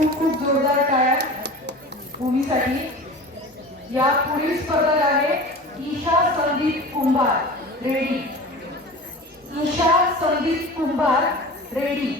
खूप खूप जोरदार टाळ्या भूमीसाठी. या पुढील स्पर्धक आहे ईशा संदीप कुंभार रेडी. ईशा संदीप कुंभार रेडी.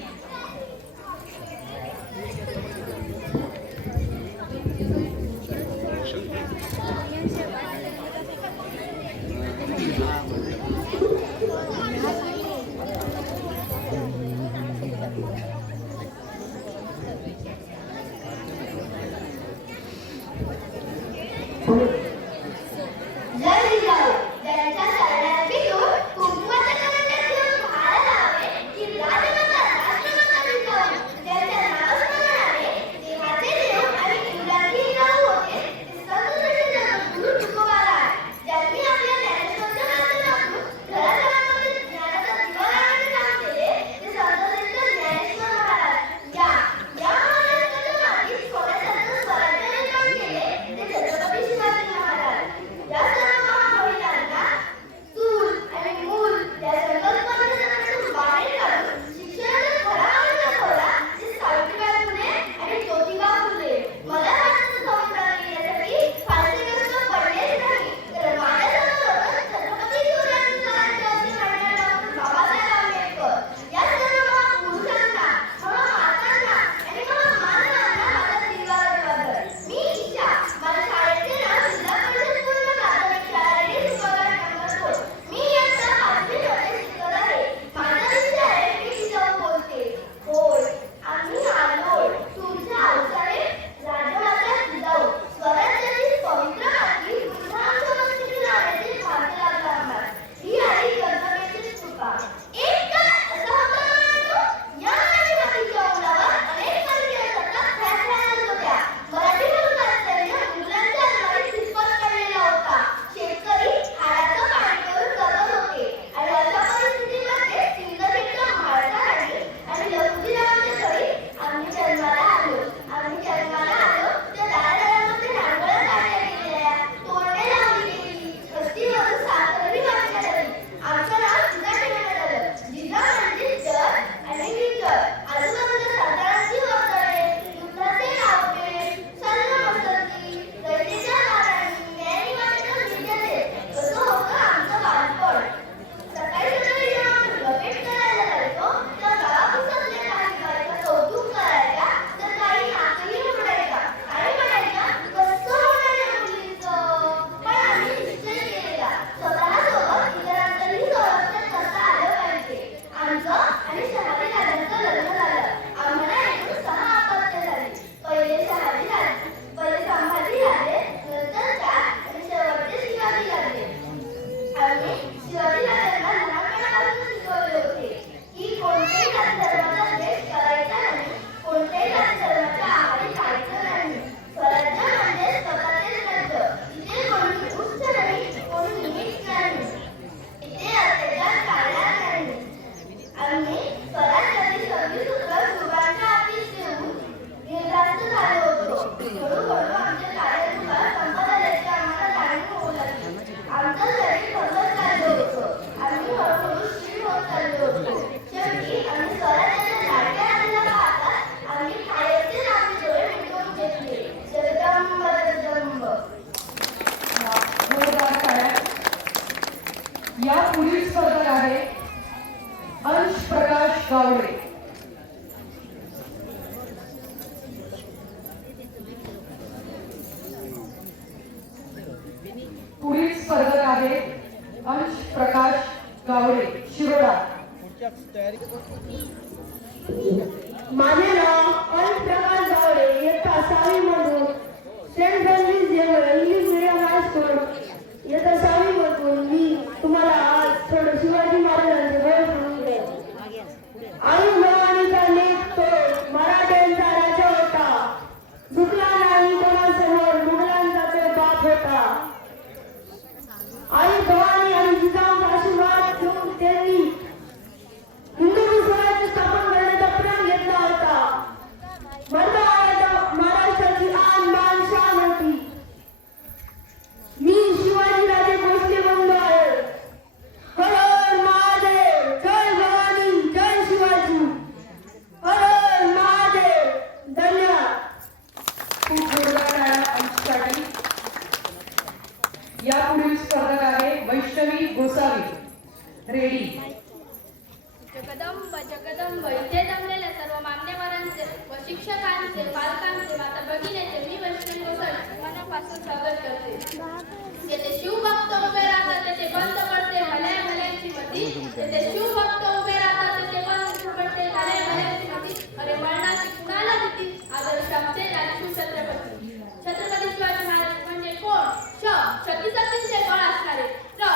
या पुढील स्पर्धक आहे. अंश प्रकाश गावडे પાછું સવર કરશે કે તે શું ભક્તો ઉમેરા હતા તે બંધ પડતે ભલે ભલે થી વધી તે શું ભક્તો ઉમેરા હતા તે બંધ પડતે ભલે ભલે થી વધી અને વર્ણાની કુણાલા દીધી આગળ શબ્દે રાજુ છત્રપતિ છત્રપતિ શિવાજી મહારાજ म्हणजे कोण श शक्ती शक्तीचे बळ असणारे र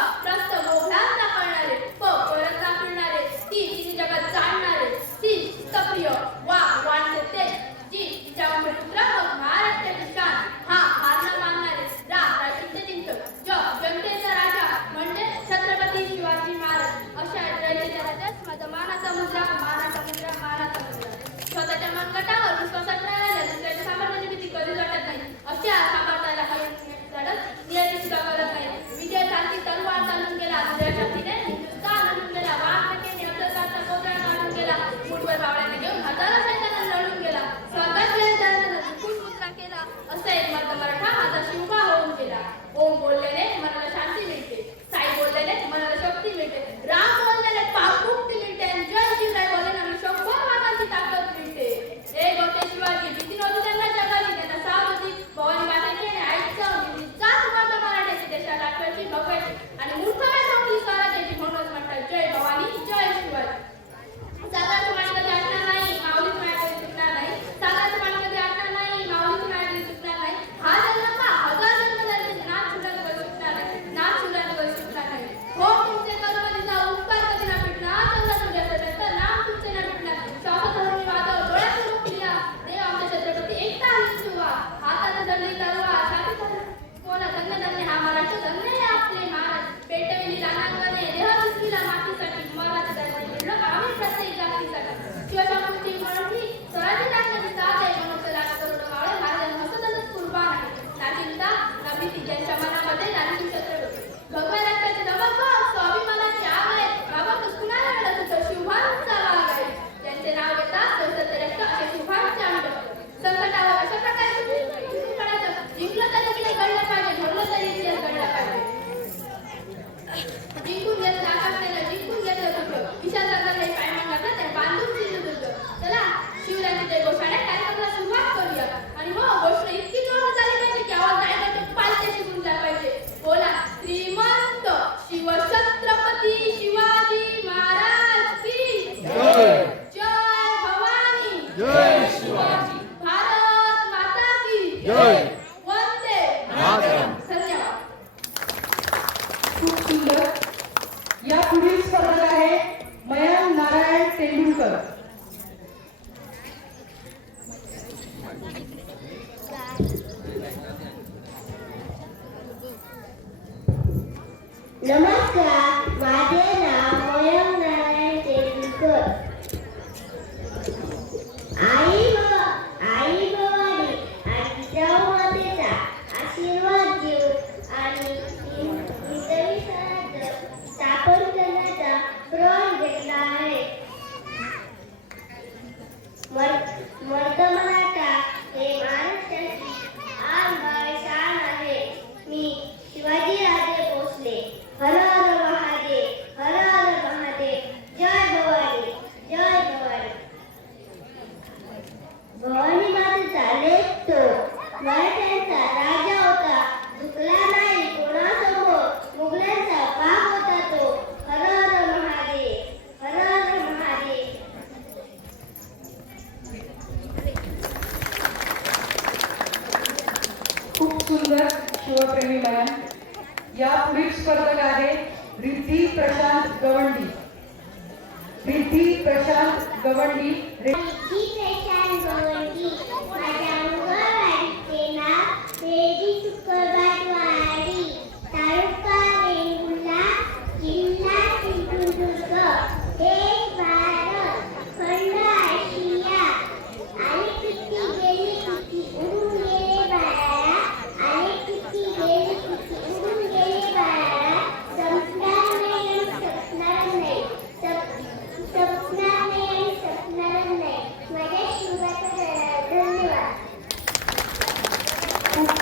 या पुढील स्पर्धक आहे मयान नारायण तेंडुलकर.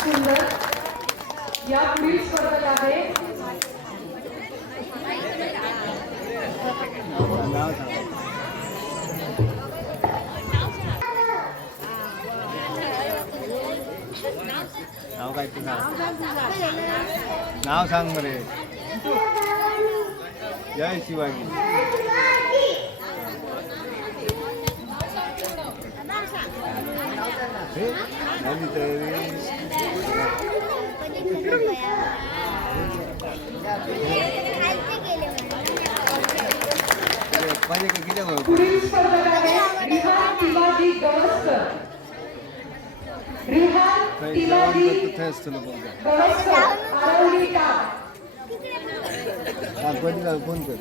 सुंदर. या पुढील स्पर्धक आहे. नाव काय तुझा? नाव सांग मरे जय शिवाजी. पुढील स्पर्धक आहे रिहान तिवाजी गवस्कर रिहान तिवाजी गवस्कर आरवडी टाक फ़ोन कर